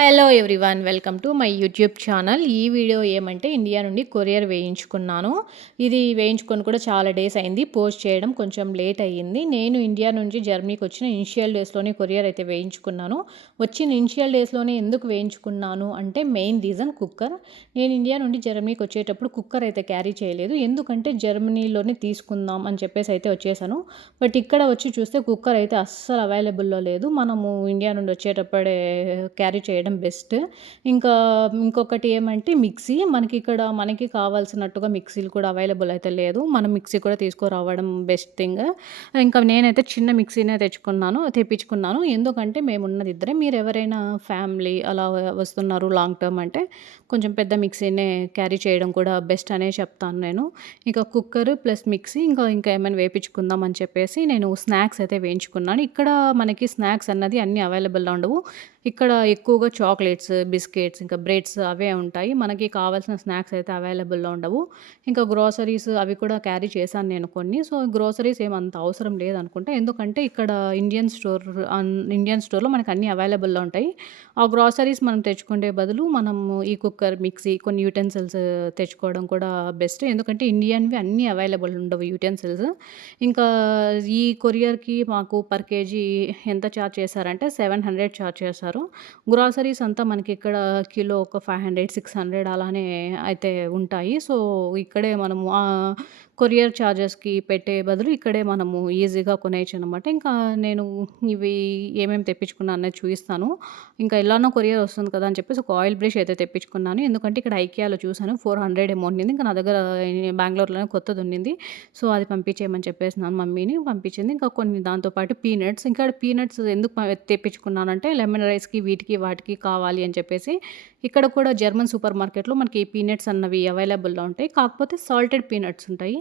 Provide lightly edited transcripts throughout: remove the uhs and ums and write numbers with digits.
Hello everyone, welcome to my YouTube channel. ఈ video ఏమంటే India నుండి కొరియర్ వేయించుకున్నాను. ఇది వేయించుకొని కూడా చాలా డేస్ అయింది. పోస్ట్ చేయడం కొంచెం లేట్ అయ్యింది. నేను ఇండియా నుంచి జర్మనీకి వచ్చిన ఇనిషియల్ డేస్లోనే కొరియర్ అయితే వేయించుకున్నాను. వచ్చిన ఇనిషియల్ డేస్లోనే ఎందుకు వేయించుకున్నాను అంటే మెయిన్ రీజన్ కుక్కర్. నేను ఇండియా నుండి జర్మనీకి వచ్చేటప్పుడు కుక్కర్ అయితే క్యారీ చేయలేదు. ఎందుకంటే జర్మనీలోనే తీసుకుందాం అని చెప్పేసి అయితే వచ్చేసాను. బట్ ఇక్కడ వచ్చి చూస్తే కుక్కర్ అయితే అస్సలు అవైలబుల్లో లేదు. మనము ఇండియా నుండి వచ్చేటప్పుడే క్యారీ చేయడం బెస్ట్. ఇంకా ఇంకొకటి ఏమంటే మిక్సీ. మనకి కావాల్సినట్టుగా మిక్సీలు కూడా అవైలబుల్ అయితే లేదు. మనం మిక్సీ కూడా తీసుకురావడం బెస్ట్ థింగ్. ఇంకా నేనైతే చిన్న మిక్సీనే తెప్పించుకున్నాను. ఎందుకంటే మేమున్నది ఇద్దరే. మీరు ఎవరైనా ఫ్యామిలీ అలా వస్తున్నారు లాంగ్ టర్మ్ అంటే కొంచెం పెద్ద మిక్సీనే క్యారీ చేయడం కూడా బెస్ట్ అనే చెప్తాను నేను. ఇంకా కుక్కర్ ప్లస్ మిక్సీ ఇంకా ఏమైనా వేపించుకుందాం అని చెప్పేసి నేను స్నాక్స్ అయితే వేయించుకున్నాను. ఇక్కడ మనకి స్నాక్స్ అన్నది అన్నీ అవైలబుల్‌లో ఉండవు. ఇక్కడ ఎక్కువగా చాక్లెట్స్, బిస్కెట్స్, ఇంకా బ్రెడ్స్ అవే ఉంటాయి. మనకి కావాల్సిన స్నాక్స్ అయితే అవైలబుల్‌లో ఉండవు. ఇంకా గ్రోసరీస్ అవి కూడా క్యారీ చేశాను నేను కొన్ని. సో, గ్రోసరీస్ ఏమంత అవసరం లేదనుకుంటా. ఎందుకంటే ఇక్కడ ఇండియన్ స్టోర్‌లో మనకు అన్నీ అవైలబుల్‌లో ఉంటాయి. ఆ గ్రోసరీస్ మనం తెచ్చుకునే బదులు మనము ఈ కుక్కర్, మిక్సీ కొన్ని యుటెన్సిల్స్ తెచ్చుకోవడం కూడా బెస్ట్. ఎందుకంటే ఇండియన్‌వి అన్నీ అవైలబుల్ ఉండవు యుటెన్సిల్స్. ఇంకా ఈ కొరియర్‌కి మాకు పర్ కేజీ ఎంత చార్జ్ చేశారంటే 700 చార్జ్ చేశారు. గ్రోసరీస్ అంతా మనకిక్కడ కిలో ఒక 500, 600 అలానే అయితే ఉంటాయి. సో, ఇక్కడే మనము కొరియర్ చార్జెస్‌కి పెట్టే బదులు ఇక్కడే మనము ఈజీగా కొనేయొచ్చనమాట. ఇంకా నేను ఇవి ఏమేమి తెప్పించుకున్నా అనేది చూయిస్తాను. ఇంకా ఎలానో కొరియర్ వస్తుంది కదా అని చెప్పేసి ఒక ఆయిల్ బ్రష్ అయితే తెప్పించుకున్నాను. ఎందుకంటే ఇక్కడ ఐకియాలో చూసాను 400 ఏమో ఉన్నింది. ఇంకా నా దగ్గర బెంగుళూరులోనే కొత్తది ఉన్నింది. సో, అది పంపించేయమని చెప్పేసినాను మమ్మీని. పంపించింది. ఇంకా కొన్ని దాంతో పాటు పీనట్స్. ఇంకా పీనట్స్ ఎందుకు తెప్పించుకున్నానంటే లెమన్ రైస్‌కి వీటికి వాటికి కావాలి అని చెప్పేసి. ఇక్కడ కూడా జర్మన్ సూపర్ మార్కెట్‌లో మనకి పీనట్స్ అన్నవి అవైలబుల్‌లో ఉంటాయి. కాకపోతే సాల్టెడ్ పీనట్స్ ఉంటాయి.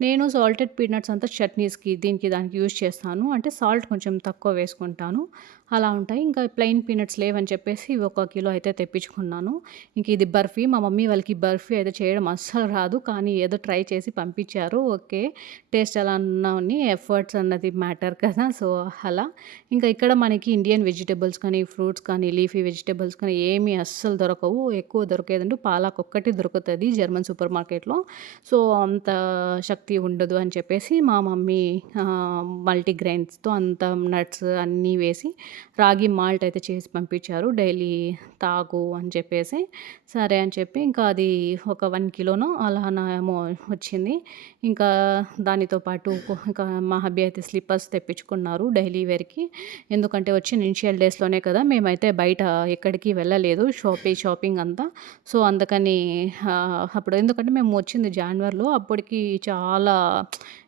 నేను సాల్టెడ్ పీనట్స్ అంతా చట్నీస్‌కి దీనికి దానికి యూజ్ చేస్తాను. అంటే సాల్ట్ కొంచెం తక్కువ వేసుకుంటాను. అలా ఉంటాయి. ఇంకా ప్లెయిన్ పీనట్స్ లేవని చెప్పేసి ఇవి ఒక కిలో అయితే తెప్పించుకున్నాను. ఇంక ఇది బర్ఫీ. మా మమ్మీ వాళ్ళకి బర్ఫీ అయితే చేయడం అస్సలు రాదు. కానీ ఏదో ట్రై చేసి పంపించారు. ఓకే. టేస్ట్ ఎలా ఉన్నా అని ఎఫర్ట్స్ అన్నది మ్యాటర్ కదా! సో, అలా. ఇంకా ఇక్కడ మనకి ఇండియన్ వెజిటబుల్స్ కానీ, ఫ్రూట్స్ కానీ, లీఫీ వెజిటబుల్స్ కానీ ఏమీ అస్సలు దొరకవు. ఎక్కువ దొరికేదంటే పాలక్ ఒక్కటి దొరుకుతది జర్మన్ సూపర్ మార్కెట్‌లో. సో, అంత శక్తి ఉండదు అని చెప్పేసి మా మమ్మీ మల్టీగ్రెయిన్స్‌తో అంత నట్స్ అన్నీ వేసి రాగి మాల్ట్ అయితే చేసి పంపించారు. డైలీ తాగు అని చెప్పేసి. సరే అని చెప్పి ఇంకా అది ఒక 1 కిలోనో అలానేమో వచ్చింది. ఇంకా దానితో పాటు ఇంకా మా హబ్బీ అయితే స్లిప్పర్స్ తెప్పించుకున్నారు డైలీ వేర్‌కి. ఎందుకంటే వచ్చిన ఇనిషియల్ డేస్‌లోనే కదా! మేమైతే బయట ఎక్కడికి వెళ్ళలేదు. షాపింగ్ అంతా. సో, అందుకని అప్పుడు ఎందుకంటే మేము వచ్చింది జాన్వరిలో అప్పటికి చాలా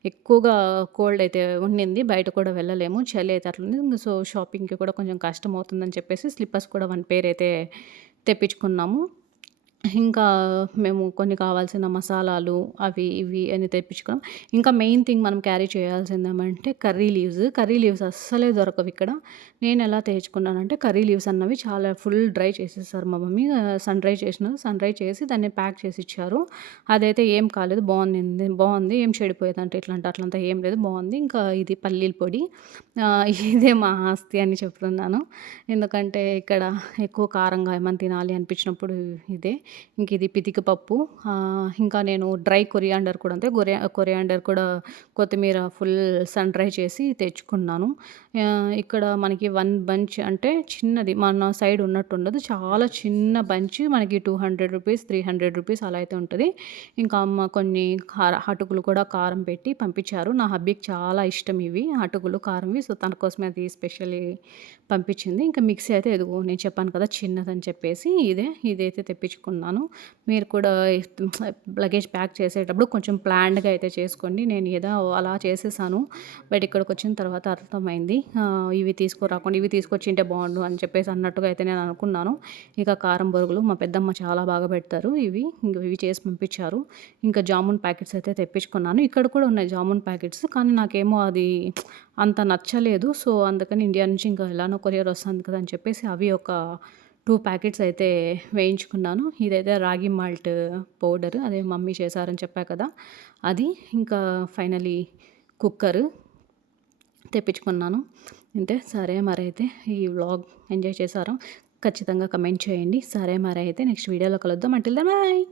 ఎక్కువగా కోల్డ్ అయితే ఉండింది. బయట కూడా వెళ్ళలేము. చలి అయితే అట్లుంది. సో, షాపింగ్‌కి కూడా కొంచెం కష్టమవుతుందని చెప్పేసి స్లిప్పర్స్ కూడా 1 పెయిర్ అయితే తెప్పించుకున్నాము. ఇంకా మేము కొన్ని కావాల్సిన మసాలాలు అవి ఇవి అని తెప్పించుకున్నాం. ఇంకా మెయిన్ థింగ్ మనం క్యారీ చేయాల్సిందేమంటే కర్రీ లీవ్స్. కర్రీ లీవ్స్ అస్సలే దొరకవిక్కడ. నేనెలా తెచ్చుకున్నానంటే కర్రీ లీవ్స్ అన్నవి చాలా ఫుల్ డ్రై చేసేసారు మా మమ్మీ. సన్ డ్రై చేసి దాన్ని ప్యాక్ చేసి ఇచ్చారు. అదైతే ఏం కాలేదు. బావుంది. ఏం చెడిపోయేదంటే అట్లంతా ఏం లేదు. బావుంది. ఇంకా ఇది పల్లీల పొడి. ఇదే మా ఆస్తి అని చెప్తున్నాను. ఎందుకంటే ఇక్కడ ఎక్కువ కారంగా ఏమన్నా తినాలి అనిపించినప్పుడు ఇదే. ఇంక ఇది పితిక పప్పు. ఇంకా నేను డ్రై కొరియాండర్ కూడా అంతే. కొరియాండర్ కూడా కొత్తిమీర ఫుల్ సన్ డ్రై చేసి తెచ్చుకున్నాను. ఇక్కడ మనకి 1 బంచ్ అంటే చిన్నది మన సైడ్ ఉన్నట్టుండదు. చాలా చిన్న బంచ్ మనకి ₹200, ₹300 అలా అయితే ఉంటది. ఇంకా అమ్మ కొన్ని అటుకులు కూడా కారం పెట్టి పంపించారు. నా హబ్బీకి చాలా ఇష్టం ఇవి అటుకులు కారంవి. సో, తన కోసమే అది స్పెషల్లీ పంపించింది. ఇంకా మిక్సీ అయితే ఇదిగో నేను చెప్పాను కదా! చిన్నదని చెప్పేసి ఇదైతే తెప్పించుకున్నాను. మీరు కూడా లగేజ్ ప్యాక్ చేసేటప్పుడు కొంచెం ప్లాన్డ్‌గా అయితే చేసుకోండి. నేను ఏదో అలా చేసేసాను. బట్ ఇక్కడికొచ్చిన తర్వాత అర్థమైంది. ఇవి తీసుకొచ్చింటే బావుండు అని చెప్పేసి అన్నట్టుగా అయితే నేను అనుకున్నాను. ఇక కారం బొరుగులు మా పెద్దమ్మ చాలా బాగా పెడతారు ఇవి చేసి పంపించారు. ఇంకా జామున్ ప్యాకెట్స్ అయితే తెప్పించుకున్నాను. ఇక్కడ కూడా ఉన్నాయి జామున్ ప్యాకెట్స్. కానీ నాకేమో అది అంత నచ్చలేదు. సో, అందుకని ఇండియా నుంచి ఇంకా ఎలానో కొరియర్ వస్తుంది కదా అని చెప్పేసి అవి ఒక 2 ప్యాకెట్స్ అయితే వేయించుకున్నాను. ఇదైతే రాగి మాల్ట్ పౌడర్ అదే మమ్మీ చేశారని చెప్పా కదా! అది. ఇంకా ఫైనల్లీ కుక్కర్ తెప్పించుకున్నాను. అంటే సరే మరైతే ఈ వ్లాగ్ ఎంజాయ్ చేశారా? ఖచ్చితంగా కమెంట్ చేయండి. సరే మరి అయితే నెక్స్ట్ వీడియోలో కలుద్దాం. Until then bye.